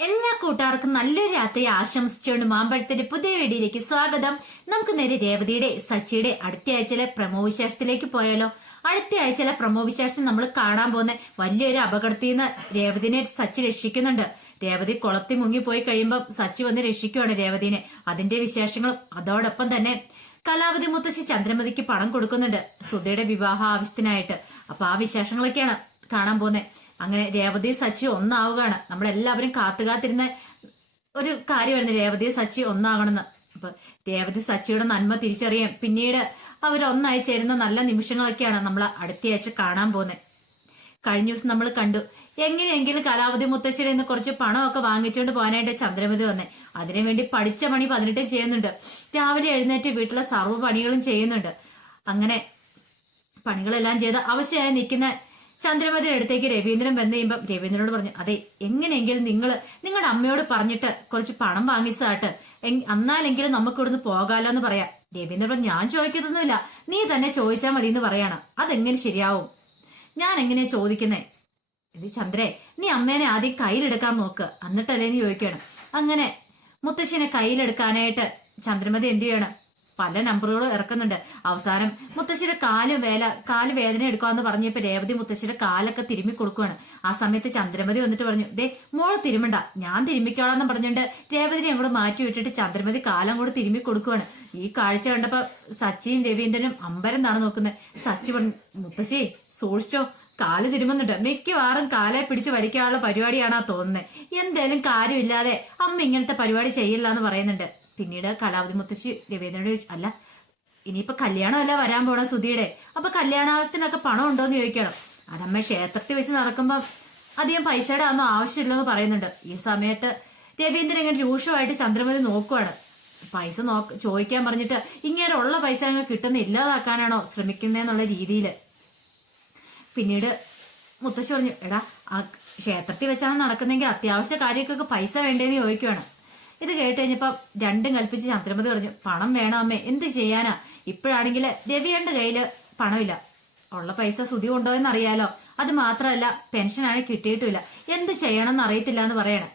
എല്ലാ കൂട്ടുകാർക്കും നല്ലൊരു രാത്രി ആശംസിച്ചുകൊണ്ട് മാമ്പഴത്തിന്റെ പുതിയ വീഡിയോയിലേക്ക് സ്വാഗതം. നമുക്ക് നേരെ രേവതിയുടെ സച്ചിയുടെ അടുത്ത ആഴ്ചയിലെ പ്രമോ വിശേഷത്തിലേക്ക് പോയാലോ? അടുത്ത ആഴ്ചയിലെ പ്രമോ വിശേഷത്തിൽ നമ്മൾ കാണാൻ പോകുന്ന വലിയൊരു അപകടത്തിൽ നിന്ന് രേവതിനെ സച്ചി രക്ഷിക്കുന്നുണ്ട്. രേവതി കുളത്തിൽ മുങ്ങിപ്പോയി കഴിയുമ്പോൾ സച്ചി വന്ന് രക്ഷിക്കുവാണ് രേവതിനെ. അതിന്റെ വിശേഷങ്ങളും അതോടൊപ്പം തന്നെ കലാവതി മുത്തശ്ശി ചന്ദ്രമതിക്ക് പണം കൊടുക്കുന്നുണ്ട് സുധയുടെ വിവാഹ ആവശ്യത്തിനായിട്ട്. അപ്പൊ ആ വിശേഷങ്ങളൊക്കെയാണ് കാണാൻ പോകുന്നത്. അങ്ങനെ രേവതി സച്ചി ഒന്നാവുകയാണ്. നമ്മളെല്ലാവരും കാത്തുകാത്തിരുന്ന ഒരു കാര്യമായിരുന്നു രേവതി സച്ചി ഒന്നാകണമെന്ന്. അപ്പൊ രേവതി സച്ചിയുടെ നന്മ തിരിച്ചറിയാം. പിന്നീട് അവരൊന്നായി ചേരുന്ന നല്ല നിമിഷങ്ങളൊക്കെയാണ് നമ്മൾ അടുത്തയാഴ്ച കാണാൻ പോകുന്നത്. കഴിഞ്ഞ ദിവസം നമ്മൾ കണ്ടു എങ്ങനെയെങ്കിലും കലാവതി മുത്തശ്ശിയുടെ നിന്ന് കുറച്ച് പണമൊക്കെ വാങ്ങിച്ചുകൊണ്ട് പോകാനായിട്ട് ചന്ദ്രമതി വന്നേ. അതിനുവേണ്ടി പഠിച്ച പണി 18 ചെയ്യുന്നുണ്ട്. രാവിലെ എഴുന്നേറ്റ് വീട്ടിലെ സർവ്വ പണികളും ചെയ്യുന്നുണ്ട്. അങ്ങനെ പണികളെല്ലാം ചെയ്ത് അവശയായി നിൽക്കുന്ന ചന്ദ്രമതിയുടെ അടുത്തേക്ക് രവീന്ദ്രൻ വന്നു കഴിയുമ്പം രവീന്ദ്രനോട് പറഞ്ഞു, അതെ എങ്ങനെയെങ്കിലും നിങ്ങളുടെ അമ്മയോട് പറഞ്ഞിട്ട് കുറച്ച് പണം വാങ്ങിച്ചാട്ട് എന്നാലെങ്കിലും നമുക്ക് ഇവിടുന്ന് പോകാലോ എന്ന് പറയാം. രവീന്ദ്രൻ പറഞ്ഞു, ഞാൻ ചോദിക്കത്തൊന്നുമില്ല, നീ തന്നെ ചോദിച്ചാൽ മതി എന്ന് പറയാണ്. അതെങ്ങനെ ശരിയാവും? ഞാൻ എങ്ങനെയാ ചോദിക്കുന്നേ? ഇത് ചന്ദ്രേ, നീ അമ്മേനെ ആദ്യം കയ്യിലെടുക്കാൻ നോക്ക്, എന്നിട്ടല്ലേ നീ ചോദിക്കണം. അങ്ങനെ മുത്തശ്ശിനെ കയ്യിലെടുക്കാനായിട്ട് ചന്ദ്രമതി എന്ത് ചെയ്യണം, പല നമ്പറുകളും ഇറക്കുന്നുണ്ട്. അവസാനം മുത്തശ്ശിയുടെ കാല് വേദന എടുക്കാന്ന് പറഞ്ഞപ്പോ രേവതി മുത്തശ്ശിയുടെ കാലൊക്കെ തിരുമ്മി കൊടുക്കുകയാണ്. ആ സമയത്ത് ചന്ദ്രമതി വന്നിട്ട് പറഞ്ഞു, ദേ മോള് തിരുമണ്ട, ഞാൻ തിരുമ്മിക്കോളാന്ന് പറഞ്ഞിട്ട് രേവതിനെ അങ്ങോട്ട് മാറ്റി വിട്ടിട്ട് ചന്ദ്രമതി കാലം കൂടെ തിരുമ്മി കൊടുക്കുകയാണ്. ഈ കാഴ്ച കണ്ടപ്പോ സച്ചിയും രവീന്ദ്രനും അമ്പരം താണ് നോക്കുന്നത്. സച്ചി പറഞ്ഞു, മുത്തശ്ശി സൂക്ഷിച്ചോ, കാല് തിരുമുന്നുണ്ട്, മിക്കവാറും കാലെ പിടിച്ച് വലിക്കാനുള്ള പരിപാടിയാണാ തോന്നുന്നത്. എന്തേലും കാര്യമില്ലാതെ അമ്മ ഇങ്ങനത്തെ പരിപാടി ചെയ്യില്ല എന്ന് പറയുന്നുണ്ട്. പിന്നീട് കലാവതി മുത്തശ്ശി രവീന്ദ്രനോട് ചോദിച്ചു, അല്ല ഇനിയിപ്പോ കല്യാണമല്ല വരാൻ പോണ സുധിയുടെ, അപ്പൊ കല്യാണാവശ്യത്തിനൊക്കെ പണം ഉണ്ടോന്ന് ചോദിക്കണം. അതമ്മ ക്ഷേത്രത്തിൽ വെച്ച് നടക്കുമ്പോ അധികം പൈസയുടെ ഒന്നും ആവശ്യമില്ലെന്ന് പറയുന്നുണ്ട്. ഈ സമയത്ത് രവീന്ദ്രൻ ഇങ്ങനെ രൂക്ഷമായിട്ട് ചന്ദ്രമതി നോക്കുവാണ്. പൈസ ചോദിക്കാൻ പറഞ്ഞിട്ട് ഇങ്ങനെ ഉള്ള പൈസ അങ്ങ് കിട്ടുന്ന ഇല്ലാതാക്കാനാണോ ശ്രമിക്കുന്നതെന്നുള്ള രീതിയിൽ. പിന്നീട് മുത്തശ്ശി പറഞ്ഞു, എടാ ആ ക്ഷേത്രത്തിൽ വെച്ചാണ് നടക്കുന്നെങ്കിൽ അത്യാവശ്യ കാര്യങ്ങൾക്കൊക്കെ പൈസ വേണ്ടേന്ന് ചോദിക്കുവാണ്. ഇത് കേട്ട് കഴിഞ്ഞപ്പോ രണ്ടും കൽപ്പിച്ച് ചന്ദ്രമതി പറഞ്ഞു, പണം വേണം അമ്മേ, എന്ത് ചെയ്യാനാ? ഇപ്പോഴാണെങ്കിൽ രവിയുടെ കയ്യില് പണമില്ല, ഉള്ള പൈസ സുധി കൊണ്ടോയെന്ന് അറിയാലോ. അത് മാത്രമല്ല പെൻഷനാണ് കിട്ടിയിട്ടുമില്ല, എന്ത് ചെയ്യണം എന്ന് അറിയത്തില്ല എന്ന് പറയണം.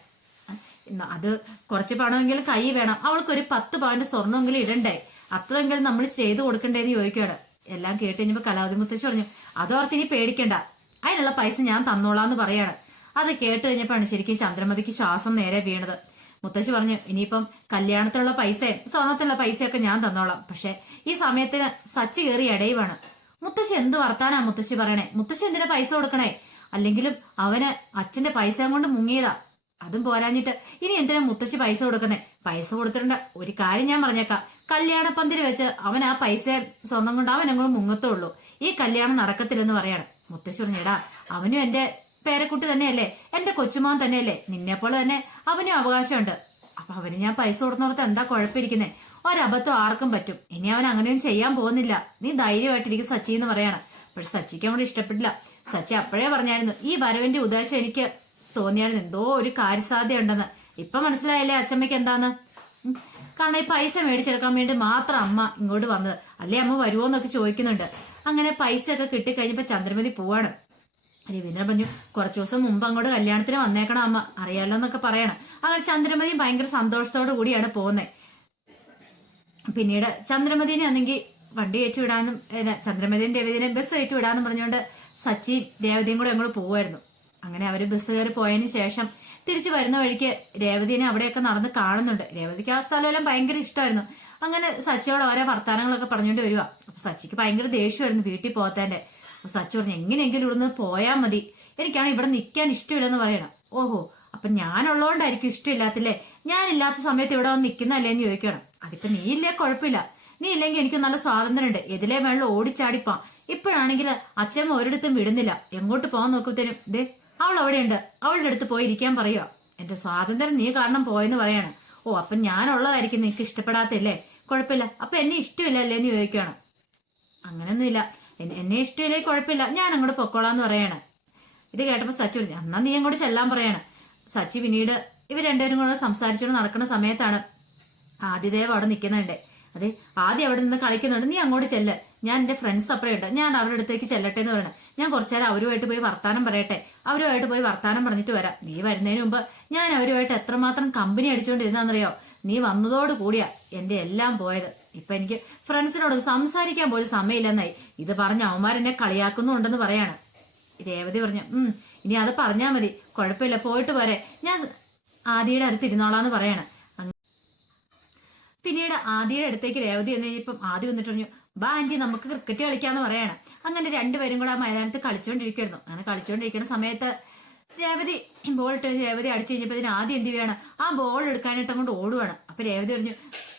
അത് കുറച്ച് പണമെങ്കിലും കൈ വേണം, അവൾക്കൊരു 10 പവന്റെ സ്വർണ്ണമെങ്കിലും ഇടണ്ടേ, അത്രയെങ്കിലും നമ്മൾ ചെയ്തു കൊടുക്കണ്ടേന്ന് ചോദിക്കുകയാണ്. എല്ലാം കേട്ട് കഴിഞ്ഞപ്പോ കലാവതി മുത്തശ്ശി പറഞ്ഞു, അതോർത്ത് ഇനി പേടിക്കണ്ട, അതിനുള്ള പൈസ ഞാൻ തന്നോളാന്ന് പറയാണ്. അത് കേട്ട് കഴിഞ്ഞപ്പോഴാണ് ശരിക്കും ചന്ദ്രമതിക്ക് ശ്വാസം നേരെ വീണത്. മുത്തശ്ശി പറഞ്ഞു, ഇനിയിപ്പം കല്യാണത്തിനുള്ള പൈസയും സ്വർണത്തിനുള്ള പൈസയൊക്കെ ഞാൻ തന്നോളാം, പക്ഷെ ഈ സമയത്തിന് സച്ചി കയറി ഇടയുവാണ്. മുത്തശ്ശി എന്ത് വർത്താനാ മുത്തശ്ശി പറയണേ? മുത്തശ്ശി എന്തിനാ പൈസ കൊടുക്കണേ? അല്ലെങ്കിലും അവന് അച്ഛന്റെ പൈസ കൊണ്ട് മുങ്ങിയതാ, അതും പോരാഞ്ഞിട്ട് ഇനി എന്തിനാ മുത്തശ്ശി പൈസ കൊടുക്കുന്നേ? പൈസ കൊടുത്തിട്ടുണ്ട്. ഒരു കാര്യം ഞാൻ പറഞ്ഞേക്കാം, കല്യാണപ്പന്തിൽ വെച്ച് അവൻ ആ പൈസ സ്വർണം കൊണ്ട് അവൻ അങ്ങോട്ട് മുങ്ങത്തുള്ളൂ, ഈ കല്യാണം നടക്കത്തില്ലെന്ന് പറയാണ്. മുത്തശ്ശി പറഞ്ഞേടാ, അവനും എന്റെ പേരക്കുട്ടി തന്നെയല്ലേ, എന്റെ കൊച്ചുമോൻ തന്നെയല്ലേ, നിന്നെപ്പോലെ തന്നെ അവനും അവകാശമുണ്ട്. അപ്പൊ അവന് ഞാൻ പൈസ കൊടുക്കുന്നോർത്ത് എന്താ കുഴപ്പമിരിക്കുന്നേ? ഒരബദ്ധം ആർക്കും പറ്റും, ഇനി അവൻ അങ്ങനെയൊന്നും ചെയ്യാൻ പോകുന്നില്ല, നീ ധൈര്യമായിട്ടിരിക്കും സച്ചി എന്ന് പറയാണ്. പക്ഷെ സച്ചിക്ക് അങ്ങോട്ട് ഇഷ്ടപ്പെട്ടില്ല. സച്ചി അപ്പോഴേ പറഞ്ഞായിരുന്നു, ഈ വരവിന്റെ ഉദ്ദേശം എനിക്ക് തോന്നിയായിരുന്നു എന്തോ ഒരു കാര്യസാധ്യത ഉണ്ടെന്ന്. ഇപ്പൊ മനസ്സിലായില്ലേ അച്ചമ്മയ്ക്ക് എന്താന്ന്? കാരണം ഈ പൈസ മേടിച്ചെടുക്കാൻ വേണ്ടി മാത്രം അമ്മ ഇങ്ങോട്ട് വന്നത്, അല്ലേ അമ്മ വരുമോന്നൊക്കെ ചോദിക്കുന്നുണ്ട്. അങ്ങനെ പൈസ ഒക്കെ കിട്ടിക്കഴിഞ്ഞപ്പോ ചന്ദ്രമതി പോവാണ്. രവീന്ദ്രൻ പറഞ്ഞു, കുറച്ചു ദിവസം മുമ്പ് അങ്ങോട്ട് കല്യാണത്തിന് വന്നേക്കണം അമ്മ, അറിയാലോ എന്നൊക്കെ പറയണം. അങ്ങനെ ചന്ദ്രമതിയും ഭയങ്കര സന്തോഷത്തോടു കൂടിയാണ് പോകുന്നത്. പിന്നീട് ചന്ദ്രമതിനെ ആണെങ്കിൽ വണ്ടി കയറ്റി വിടാനും ചന്ദ്രമതിയും രവീന്ദ്രനെ ബസ് കയറ്റി വിടാന്നും പറഞ്ഞുകൊണ്ട് സച്ചിയും രേവതിയും കൂടെ അങ്ങോട്ട് പോവായിരുന്നു. അങ്ങനെ അവര് ബസ് കയറി പോയതിനു ശേഷം തിരിച്ചു വരുന്ന വഴിക്ക് രേവതിനെ അവിടെയൊക്കെ നടന്ന് കാണുന്നുണ്ട്. രേവതിക്ക് ആ സ്ഥലമെല്ലാം ഭയങ്കര ഇഷ്ടമായിരുന്നു. അങ്ങനെ സച്ചിയോട് ഓരോ വർത്താനങ്ങളൊക്കെ പറഞ്ഞുകൊണ്ട് വരിക. അപ്പൊ സച്ചിക്ക് ഭയങ്കര ദേഷ്യമായിരുന്നു വീട്ടിൽ പോകാത്തതിന്റെ. അപ്പൊ സച്ചി പറഞ്ഞു, എങ്ങനെയെങ്കിലും ഇവിടുന്ന് പോയാൽ മതി, എനിക്കാണ് ഇവിടെ നിൽക്കാൻ ഇഷ്ടമില്ലെന്ന് പറയണം. ഓഹോ, അപ്പൊ ഞാനുള്ളതുകൊണ്ടായിരിക്കും ഇഷ്ടമില്ലാത്തില്ലേ, ഞാനില്ലാത്ത സമയത്ത് ഇവിടെ വന്ന് നിൽക്കുന്നല്ലേ എന്ന് ചോദിക്കണം. അതിപ്പോ നീ ഇല്ലേ കുഴപ്പമില്ല, നീ ഇല്ലെങ്കിൽ എനിക്ക് നല്ല സ്വാതന്ത്ര്യമുണ്ട്, എതിലേ വേണം ഓടിച്ചാടിപ്പാം. ഇപ്പോഴാണെങ്കിൽ അച്ഛമ്മ ഒരിടത്തും വിടുന്നില്ല, എങ്ങോട്ട് പോകാൻ നോക്കുത്തേനും ദേ അവൾ അവിടെയുണ്ട്, അവളുടെ അടുത്ത് പോയി ഇരിക്കാൻ പറയുക. എന്റെ സ്വാതന്ത്ര്യം നീ കാരണം പോയെന്ന് പറയാണ്. ഓ, അപ്പൊ ഞാനുള്ളതായിരിക്കും നിനക്ക് ഇഷ്ടപ്പെടാത്തല്ലേ, കുഴപ്പമില്ല, അപ്പൊ എന്നെ ഇഷ്ടമില്ല അല്ലേ എന്ന് ചോദിക്കുകയാണ്. അങ്ങനൊന്നുമില്ല, എന്നെ ഇഷ്ടമില്ലേ കുഴപ്പമില്ല, ഞാൻ അങ്ങോട്ട് പൊക്കോളാന്ന് പറയാണ്. ഇത് കേട്ടപ്പോ സച്ചി പറഞ്ഞു, എന്നാ നീ അങ്ങോട്ട് ചെല്ലാൻ പറയാണ്. സച്ചി പിന്നീട് ഇവർ രണ്ടുപേരും കൂടെ സംസാരിച്ചുകൊണ്ട് നടക്കുന്ന സമയത്താണ് ആദിദേവ് അവിടെ നിൽക്കുന്നുണ്ട്. അതെ ആദ്യം അവിടെ നിന്ന് കളിക്കുന്നുണ്ട്, നീ അങ്ങോട്ട് ചെല്ല്, ഞാൻ എൻ്റെ ഫ്രണ്ട്സ് അപ്പുറം ഉണ്ട്, ഞാൻ അവരുടെ അടുത്തേക്ക് ചെല്ലട്ടെ എന്ന് പറയണം. ഞാൻ കുറച്ചു നേരം അവരുമായിട്ട് പോയി വർത്താനം പറയട്ടെ, അവരുമായിട്ട് പോയി വർത്താനം പറഞ്ഞിട്ട് വരാം. നീ വരുന്നതിന് മുമ്പ് ഞാൻ അവരുമായിട്ട് എത്രമാത്രം കമ്പനി അടിച്ചുകൊണ്ടിരുന്നാന്നറിയോ? നീ വന്നതോട് കൂടിയാ എൻ്റെ എല്ലാം പോയത്. ഇപ്പൊ എനിക്ക് ഫ്രണ്ട്സിനോട് സംസാരിക്കാൻ പോലും സമയമില്ലെന്നായി. ഇത് പറഞ്ഞ അവന്മാരെന്നെ കളിയാക്കുന്നുണ്ടെന്ന് പറയാണ്. രേവതി പറഞ്ഞു, ഇനി അത് പറഞ്ഞാ മതി, കുഴപ്പമില്ല, പോയിട്ട് പോരെ, ഞാൻ ആദിയുടെ അടുത്ത് ഇരുന്നോളാന്ന് പറയാണ്. പിന്നീട് ആദിയുടെ അടുത്തേക്ക് രേവതി എന്ന് കഴിഞ്ഞപ്പം ആദ്യം വന്നിട്ട് പറഞ്ഞു, ബാ ആന്റി നമുക്ക് ക്രിക്കറ്റ് കളിക്കാന്ന് പറയാണ്. അങ്ങനെ രണ്ടുപേരും കൂടെ ആ മൈതാനത്ത് കളിച്ചുകൊണ്ടിരിക്കുമായിരുന്നു. അങ്ങനെ കളിച്ചുകൊണ്ടിരിക്കുന്ന സമയത്ത് രേവതി ബോൾ ഇട്ട് രേവതി അടിച്ചു കഴിഞ്ഞപ്പോൾ ആദ്യം എന്ത് ചെയ്യാണ്, ആ ബോൾ എടുക്കാനായിട്ട് അങ്ങോട്ട് ഓടുവാണ്. അപ്പൊ രേവതി പറഞ്ഞു,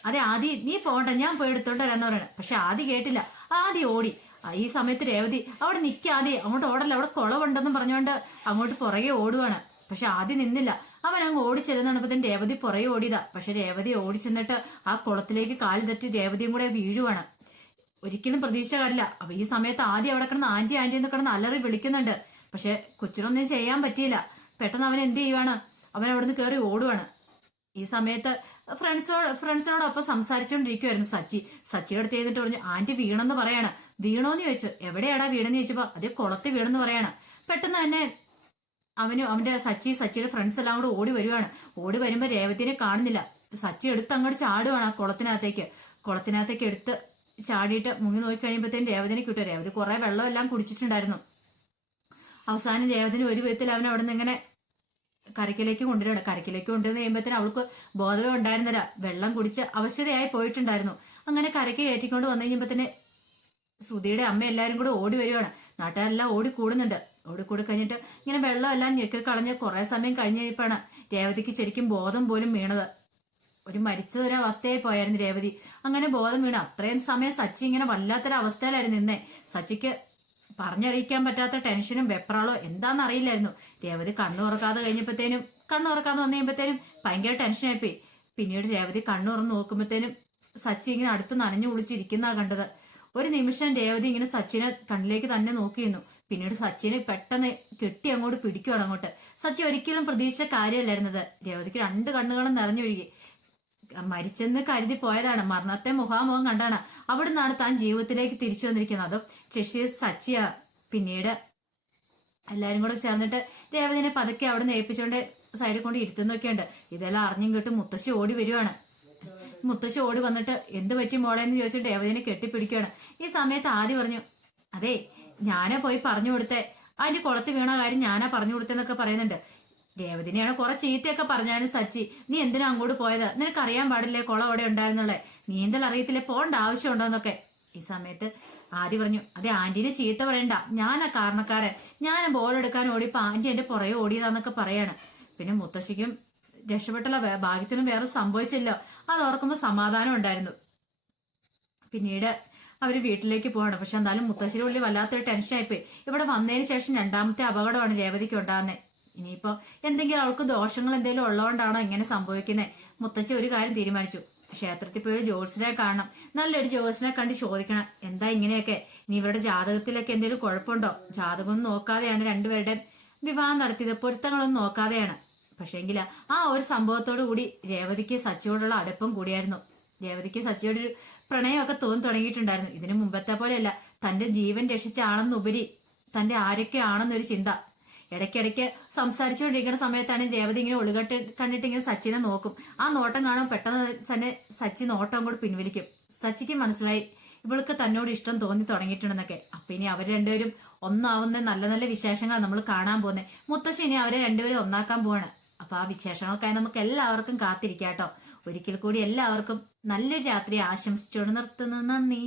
അതെ ആദ്യം നീ പോകണ്ട, ഞാൻ പോയി എടുത്തോണ്ട് വരാന്ന് പറയണം. പക്ഷെ ആദ്യം കേട്ടില്ല, ആദ്യം ഓടി. ഈ സമയത്ത് രേവതി അവിടെ നിൽക്കാതെ അങ്ങോട്ട് ഓടല്ല, അവിടെ കുളവുണ്ടെന്നും പറഞ്ഞുകൊണ്ട് അങ്ങോട്ട് പുറകെ ഓടുവാണ്. പക്ഷെ ആദ്യം നിന്നില്ല, അവൻ അങ്ങ് ഓടിച്ചെല്ലുന്നപ്പോഴത്തേന് രേവതി പുറകെ ഓടിയതാ. പക്ഷെ രേവതി ഓടിച്ചെന്നിട്ട് ആ കുളത്തിലേക്ക് കാല് തട്ടി രേവതിയും കൂടെ വീഴുവാണ്. ഒരിക്കലും പ്രതീക്ഷ കാരില്ല. അപ്പൊ ഈ സമയത്ത് ആദ്യം അവിടെ കിടന്ന് ആന്റി ആന്റി എന്ന് കിടന്ന് അലറി വിളിക്കുന്നുണ്ട്. പക്ഷെ കൊച്ചിനൊന്നും ചെയ്യാൻ പറ്റിയില്ല. പെട്ടെന്ന് അവൻ എന്ത് ചെയ്യുവാണ്, അവൻ അവിടെ നിന്ന് കയറി ഓടുവാണ്. ഈ സമയത്ത് ഫ്രണ്ട്സിനോടൊപ്പം സംസാരിച്ചുകൊണ്ടിരിക്കുവായിരുന്നു സച്ചിയുടെ അടുത്ത് ചെയ്തിട്ട് പറഞ്ഞു, ആന്റി വീണെന്ന് പറയാണ്. വീണോന്ന് ചോദിച്ചു. എവിടെയാടാ വീണെന്ന് ചോദിച്ചപ്പോ അതേ കുളത്ത് വീണെന്ന് പറയാണ്. പെട്ടെന്ന് തന്നെ അവന്റെ സച്ചിയുടെ ഫ്രണ്ട്സ് എല്ലാം കൂടെ ഓടി വരുവാണ്. ഓടി വരുമ്പോ രേവതിനെ കാണുന്നില്ല. സച്ചി എടുത്ത് അങ്ങോട്ട് ചാടുവാണ് ആ കുളത്തിനകത്തേക്ക് എടുത്ത് ചാടിയിട്ട് മുങ്ങി നോക്കി കഴിയുമ്പോഴത്തേനും രേവതിനെ കിട്ടും. രേവതി കുറെ വെള്ളം എല്ലാം കുടിച്ചിട്ടുണ്ടായിരുന്നു. അവസാനം രേവതിന് ഒരു വിധത്തിൽ അവൻ അവിടെ നിന്ന് ഇങ്ങനെ കരക്കിലേക്ക് കൊണ്ടുവന്ന് കഴിയുമ്പോഴത്തേനും അവൾക്ക് ബോധവേ ഉണ്ടായിരുന്നില്ല. വെള്ളം കുടിച്ച് അവശതയായി പോയിട്ടുണ്ടായിരുന്നു. അങ്ങനെ കരയ്ക്ക് കയറ്റിക്കൊണ്ട് വന്നു കഴിയുമ്പോഴത്തേന് ശ്രുതിയുടെ അമ്മ എല്ലാവരും കൂടെ ഓടി വരുവാണ്. നാട്ടുകാരെല്ലാം ഓടിക്കൂടുന്നുണ്ട്. ഓടിക്കൂടി കഴിഞ്ഞിട്ട് ഇങ്ങനെ വെള്ളം എല്ലാം ഞെക്കി കളഞ്ഞ് കുറെ സമയം കഴിഞ്ഞ് കഴിഞ്ഞപ്പോഴാണ് രേവതിക്ക് ശരിക്കും ബോധം പോലും വീണത്. ഒരു മരിച്ചൊരവസ്ഥയായി പോയായിരുന്നു രേവതി. അങ്ങനെ ബോധം വീണ് അത്രയും സമയം സച്ചി ഇങ്ങനെ വല്ലാത്തൊരവസ്ഥയിലായിരുന്നു നിന്നേ. സച്ചിക്ക് പറഞ്ഞറിയിക്കാൻ പറ്റാത്ത ടെൻഷനും വെപ്രാളോ എന്താണെന്ന് അറിയില്ലായിരുന്നു. രേവതി കണ്ണു തുറക്കാതെ വന്നു കഴിയുമ്പോഴത്തേനും ഭയങ്കര ടെൻഷനായിപ്പോയി. പിന്നീട് രേവതി കണ്ണു തുറന്ന് നോക്കുമ്പോഴത്തേനും സച്ചി ഇങ്ങനെ അടുത്ത് നനഞ്ഞു കുളിച്ചിരിക്കുന്നതാ കണ്ടത്. ഒരു നിമിഷം രേവതി ഇങ്ങനെ സച്ചിനെ കണ്ണിലേക്ക് തന്നെ നോക്കിയിരുന്നു. പിന്നീട് സച്ചിനെ പെട്ടെന്ന് കെട്ടി അങ്ങോട്ട് പിടിക്കുകയാണ് അങ്ങോട്ട്. സച്ചി ഒരിക്കലും പ്രതീക്ഷിച്ച കാര്യമല്ലായിരുന്നത്. രേവതിക്ക് രണ്ട് കണ്ണുകളും നിറഞ്ഞൊഴുകി. മരിച്ചെന്ന് കരുതി പോയതാണ്, മരണത്തെ മുഖാമുഖം കണ്ടാണ് അവിടെ നിന്നാണ് താൻ ജീവിതത്തിലേക്ക് തിരിച്ചു വന്നിരിക്കുന്നത്. അതും ശശി സച്ചിയാ. പിന്നീട് എല്ലാരും കൂടെ ചേർന്നിട്ട് രേവതിനെ പതുക്കെ അവിടെ നിന്ന് ഏൽപ്പിച്ചുകൊണ്ട് സൈഡിൽ കൊണ്ട് ഇരുത്തുന്നൊക്കെയുണ്ട്. ഇതെല്ലാം അറിഞ്ഞും കേട്ട് മുത്തശ്ശി ഓടി വരുവാണ്. മുത്തശ്ശി ഓടി വന്നിട്ട് എന്ത് പറ്റി മോളെന്ന് ചോദിച്ചിട്ട് രേവതിനെ കെട്ടിപ്പിടിക്കുകയാണ്. ഈ സമയത്ത് ആദ്യം പറഞ്ഞു, അതെ ഞാനാ പോയി പറഞ്ഞു കൊടുത്തേ, അതിന്റെ കുളത്ത് വീണ കാര്യം ഞാനാ പറഞ്ഞു കൊടുത്തെന്നൊക്കെ പറയുന്നുണ്ട്. രേവതിനെയാണ് കുറെ ചീത്തയൊക്കെ പറഞ്ഞാലും സച്ചി, നീ എന്തിനാ അങ്ങോട്ട് പോയത്, നിനക്കറിയാൻ പാടില്ലേ കുളം അവിടെ ഉണ്ടായിരുന്നുള്ളേ, നീന്തൽ അറിയത്തില്ലേ, പോകേണ്ട ആവശ്യമുണ്ടോന്നൊക്കെ. ഈ സമയത്ത് ആദ്യം പറഞ്ഞു, അതെ ആന്റീനെ ചീത്ത പറയണ്ട, ഞാനാ കാരണക്കാരൻ, ഞാൻ ബോൾ എടുക്കാൻ ഓടിയപ്പോ ആന്റി എന്റെ പുറകെ ഓടിയതാന്നൊക്കെ പറയാണ്. പിന്നെ മുത്തശ്ശിക്കും രക്ഷപ്പെട്ടുള്ള ഭാഗ്യത്തിനും വേറെ സംഭവിച്ചില്ലോ, അത് ഓർക്കുമ്പോൾ സമാധാനം ഉണ്ടായിരുന്നു. പിന്നീട് അവര് വീട്ടിലേക്ക് പോവാണ്. പക്ഷെ എന്തായാലും മുത്തശ്ശിയുടെ ഉള്ളിൽ വല്ലാത്തൊരു ടെൻഷനായിപ്പോയി. ഇവിടെ വന്നതിന് ശേഷം രണ്ടാമത്തെ അപകടമാണ് രേവതിക്ക് ഉണ്ടാകുന്നത്. ഇനിയിപ്പോ എന്തെങ്കിലും അവൾക്ക് ദോഷങ്ങൾ എന്തെങ്കിലും ഉള്ളതുകൊണ്ടാണോ ഇങ്ങനെ സംഭവിക്കുന്നത്. മുത്തശ്ശി ഒരു കാര്യം തീരുമാനിച്ചു, ക്ഷേത്രത്തിൽ പോയി ഒരു ജ്യോത്സ്യനെ കാണണം, നല്ലൊരു ജ്യോത്സ്യനെ കണ്ട് ചോദിക്കണം എന്താ ഇങ്ങനെയൊക്കെ, ഇനി ഇവരുടെ ജാതകത്തിലൊക്കെ എന്തെങ്കിലും കുഴപ്പമുണ്ടോ. ജാതകമൊന്നും നോക്കാതെയാണ് രണ്ടുപേരുടെയും വിവാഹം നടത്തിയത്, പൊരുത്തങ്ങളൊന്നും നോക്കാതെയാണ്. പക്ഷേങ്കിൽ ആ ഒരു സംഭവത്തോടു കൂടി രേവതിക്ക് സച്ചിയോടുള്ള അടുപ്പം കൂടിയായിരുന്നു. രേവതിക്ക് സച്ചിയോടൊരു പ്രണയമൊക്കെ തോന്നി തുടങ്ങിയിട്ടുണ്ടായിരുന്നു. ഇതിനു മുമ്പത്തെ പോലെയല്ല, തന്റെ ജീവൻ രക്ഷിച്ച ആണെന്നുപരി തന്റെ ആരൊക്കെ ആണെന്നൊരു ചിന്ത. ഇടയ്ക്കിടയ്ക്ക് സംസാരിച്ചുകൊണ്ടിരിക്കുന്ന സമയത്താണ് രേവതി ഇങ്ങനെ ഒളികട്ട് കണ്ടിട്ട് ഇങ്ങനെ സച്ചിനെ നോക്കും. ആ നോട്ടം കാണുമ്പോൾ പെട്ടെന്ന് തന്നെ സച്ചി നോട്ടം അങ്ങോട്ട് പിൻവലിക്കും. സച്ചിക്ക് മനസ്സിലായി ഇവൾക്ക് തന്നോട് ഇഷ്ടം തോന്നി തുടങ്ങിയിട്ടുണ്ടെന്നൊക്കെ. അപ്പൊ ഇനി അവർ രണ്ടുപേരും ഒന്നാവുന്ന നല്ല നല്ല വിശേഷങ്ങൾ നമ്മൾ കാണാൻ പോകുന്നത്. മുത്തശ്ശി ഇനി അവരെ രണ്ടുപേരും ഒന്നാക്കാൻ പോവാണ്. അപ്പൊ ആ വിശേഷങ്ങൾക്കായി നമുക്ക് എല്ലാവർക്കും കാത്തിരിക്കാം കേട്ടോ. ഒരിക്കൽ കൂടി എല്ലാവർക്കും നല്ലൊരു രാത്രി ആശംസിച്ചുകൊണ്ട് നിർത്തുന്നു. നന്ദി.